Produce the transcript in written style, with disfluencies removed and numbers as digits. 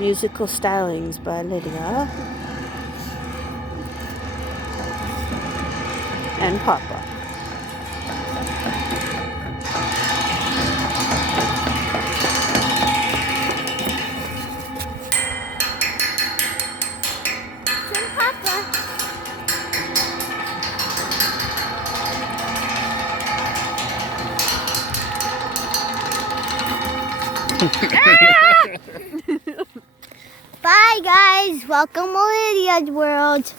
Musical Stylings by Lydia and Poppa. Bye guys, welcome to Lydia's world.